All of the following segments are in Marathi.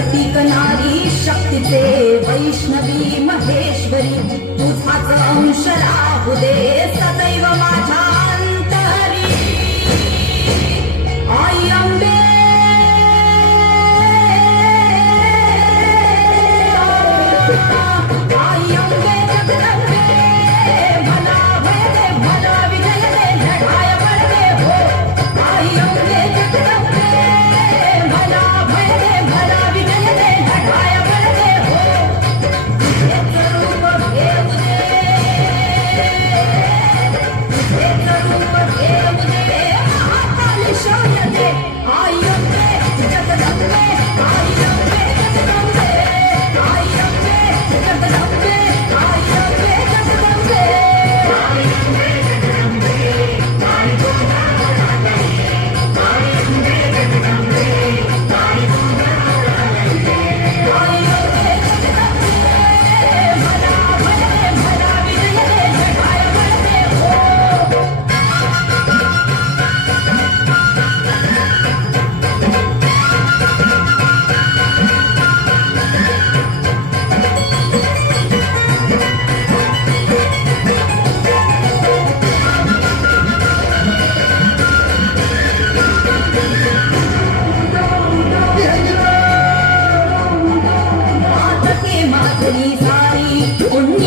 प्रतीक नारी शक्तीचे वैष्णवी महेश्वरी तुझाच अंश राहू दे सदैव माझा Don't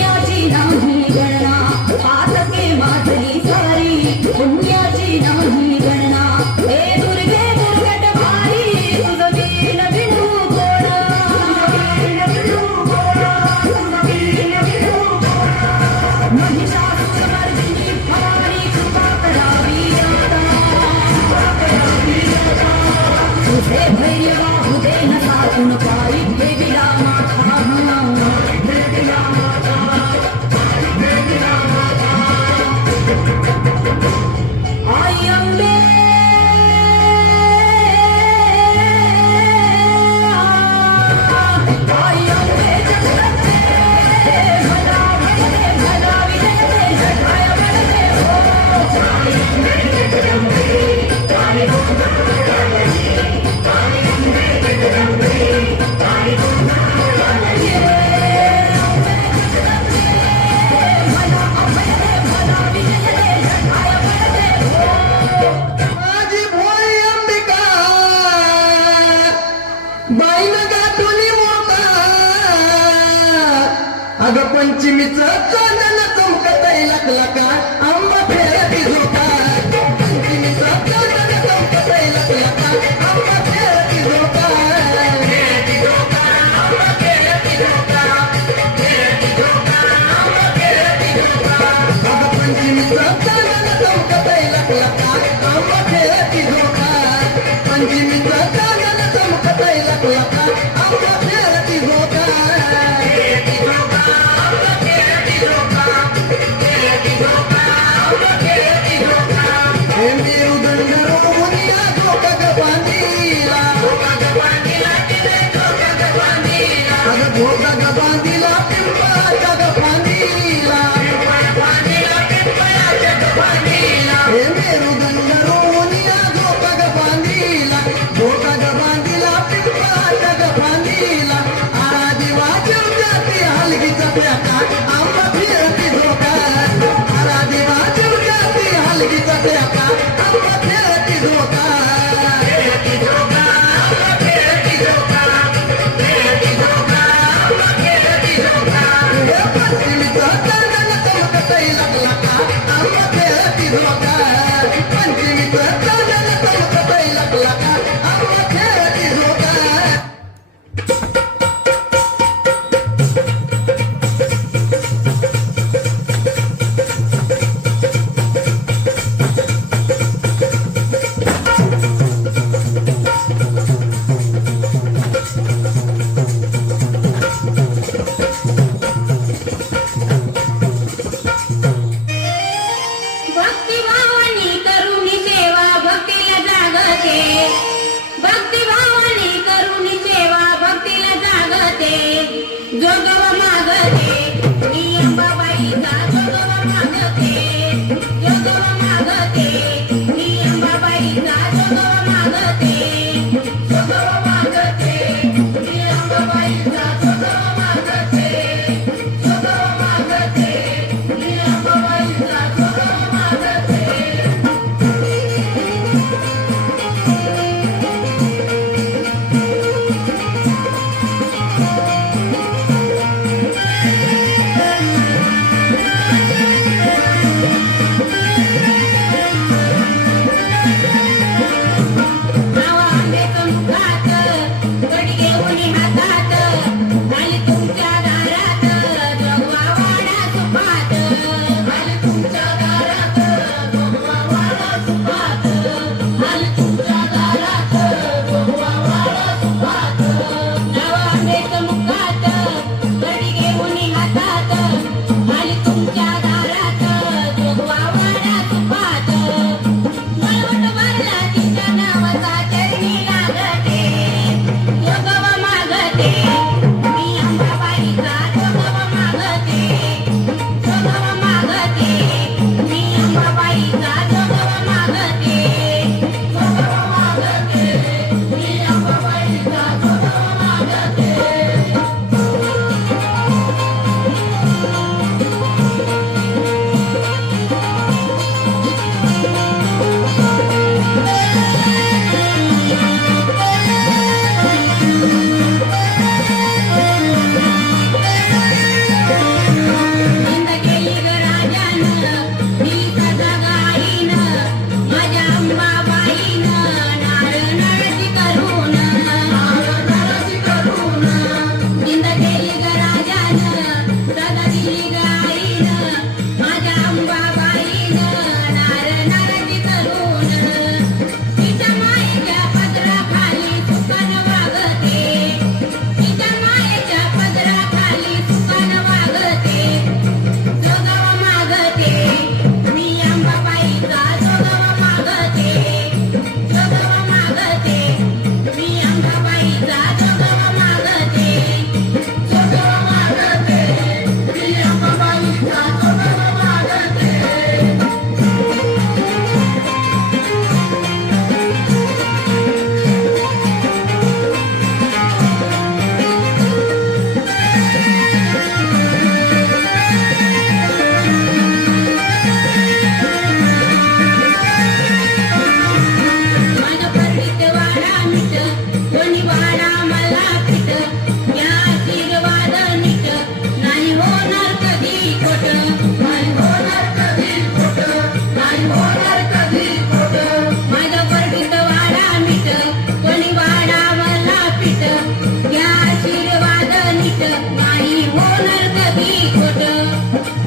अगं पंचमीच चांदण चौकात लागला का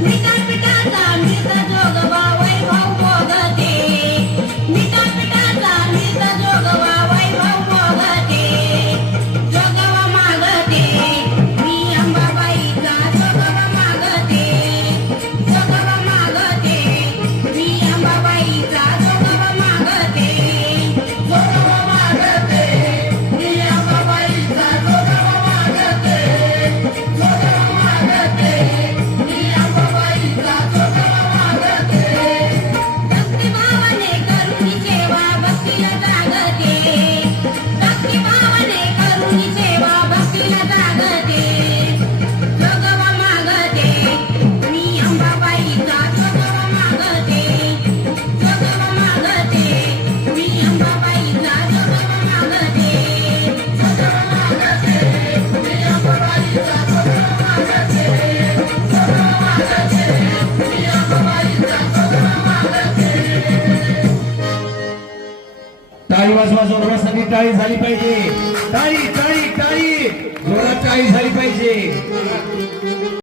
Midnight. आवाज जोरासाठी टाळी झाली पाहिजे. टाळी टाळी टाळी. जोरात टाळी झाली पाहिजे.